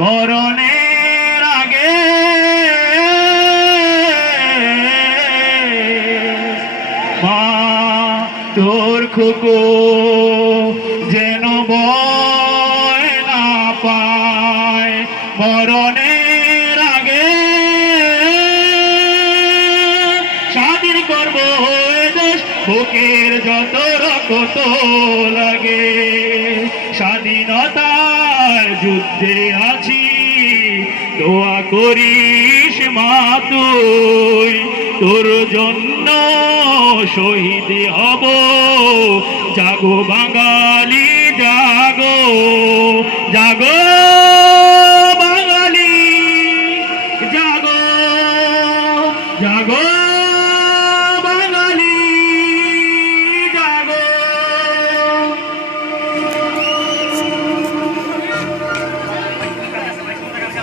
মরণের আগে মা তোর খুকু যেন ভয় না পায়। মরণের আগে স্বাধীন করব দেশ, বুকের যত রক্ত লাগে। স্বাধীনতার যুদ্ধে আছি, দোয়া করিস মা তুই, তোর জন্য শহীদ হব। জাগো বাঙালি জাগো, জাগো বাঙালি জাগো, জাগো বাঙালি জাগো।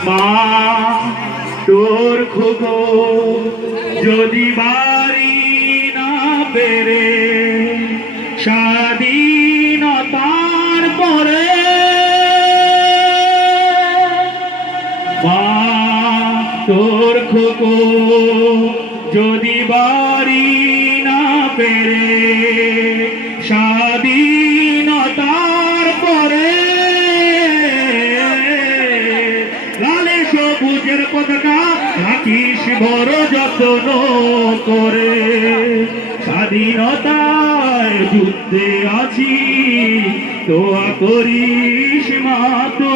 মা তোর খুকো যদি বাড়ি না পেরে স্বাধীনতার পরে, মা তোর খুকো যদি বাড়ি না পেরে স্বাধীনতার পরে, লালে সবুজের পতাকা রাখিস বড় যত্ন করে। স্বাধীনতার যুদ্ধে আছি, দোয়া করিস মা তো।